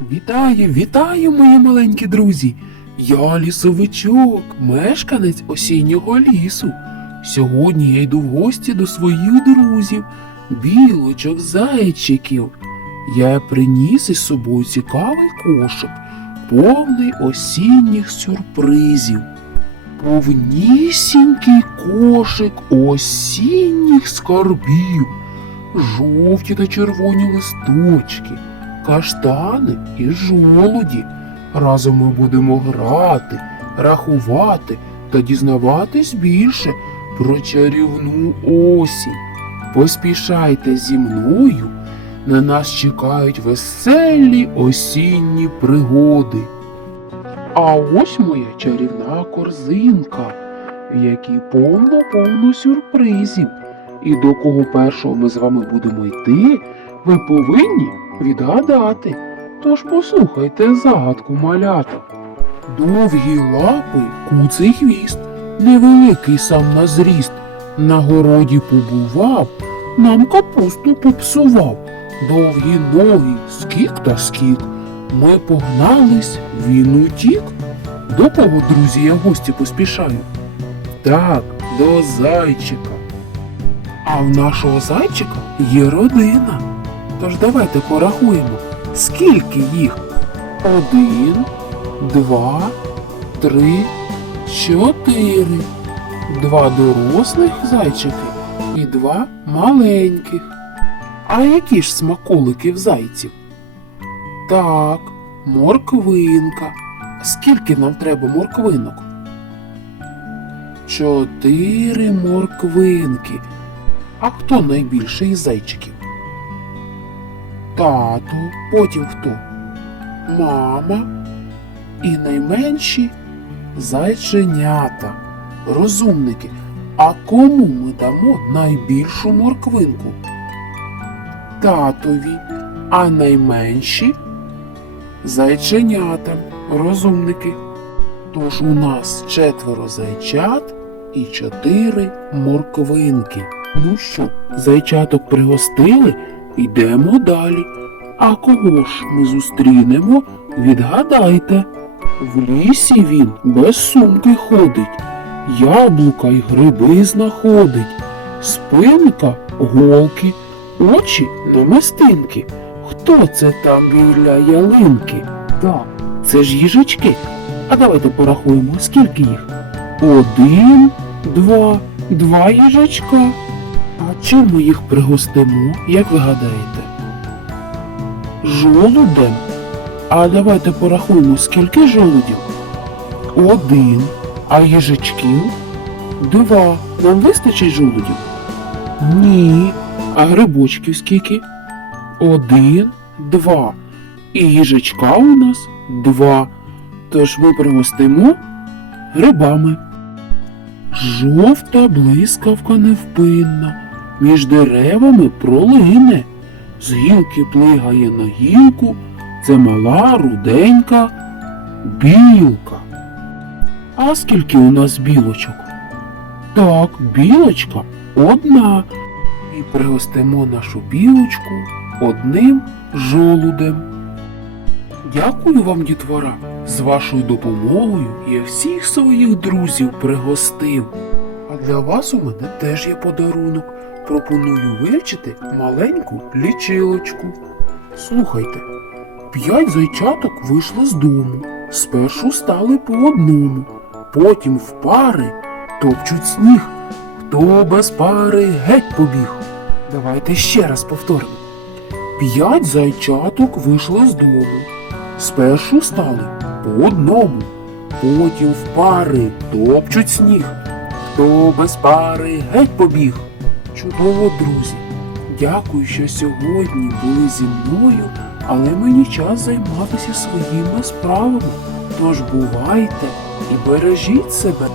Вітаю, вітаю, мої маленькі друзі! Я лісовичок, мешканець осіннього лісу. Сьогодні я йду в гості до своїх друзів, білочок, зайчиків. Я приніс із собою цікавий кошик, повний осінніх сюрпризів. Повнісінький кошик осінніх скарбів, жовті та червоні листочки, каштани і жолуді. Разом ми будемо грати, рахувати та дізнаватись більше про чарівну осінь. Поспішайте зі мною, на нас чекають веселі осінні пригоди. А ось моя чарівна корзинка, в якій повно-повно сюрпризів. І до кого першого ми з вами будемо йти, ви повинні відгадати. Тож послухайте загадку малята. Довгі лапи, куций хвіст, невеликий сам на зріст. На городі побував, нам капусту попсував. Довгі ноги, скік та скік. Ми погнались, він утік. До кого, друзі, я гості поспішаю? Так, до зайчика. А в нашого зайчика є родина. Тож давайте порахуємо, скільки їх? Один, два, три, чотири. Два дорослих зайчики і два маленьких. А які ж смаколики в зайців? Так, морквинка. Скільки нам треба морквинок? Чотири морквинки. А хто найбільший із зайчиків? Тато, потім хто? Мама і найменші зайченята, розумники. А кому ми дамо найбільшу морквинку? Татові, а найменші зайченятам, розумники. Тож у нас четверо зайчат і чотири морквинки. Ну що, зайчаток пригостили, йдемо далі. А кого ж ми зустрінемо, відгадайте. В лісі він без сумки ходить, яблука й гриби знаходить, спинка голки, очі намистинки. Хто це там біля ялинки? Так, це ж їжачки. А давайте порахуємо, скільки їх? Один, два, два їжачка. А чим ми їх пригостимо, як ви гадаєте? Жолудем? А давайте порахуємо, скільки жолудів? Один. А їжачків? Два. Нам вистачить жолудів? Ні. А грибочків скільки? Один, два. І їжачка у нас два. Тож ми пригостимо грибами. Жовта блискавка невпинна, між деревами пролине, з гілки плигає на гілку, це мала руденька білка. А скільки у нас білочок? Так, білочка одна. І пригостимо нашу білочку одним жолудем. Дякую вам, дітвора. З вашою допомогою я всіх своїх друзів пригостив. А для вас у мене теж є подарунок. Пропоную вивчити маленьку лічилочку. Слухайте, п'ять зайчаток вийшли з дому. Спершу стали по одному, потім в пари топчуть сніг. Хто без пари геть побіг. Давайте ще раз повторимо. П'ять зайчаток вийшли з дому. Спершу стали по одному, потім в пари топчуть сніг. Хто без пари геть побіг. Чудово, друзі. Дякую, що сьогодні були зі мною, але мені час займатися своїми справами. Тож бувайте і бережіть себе.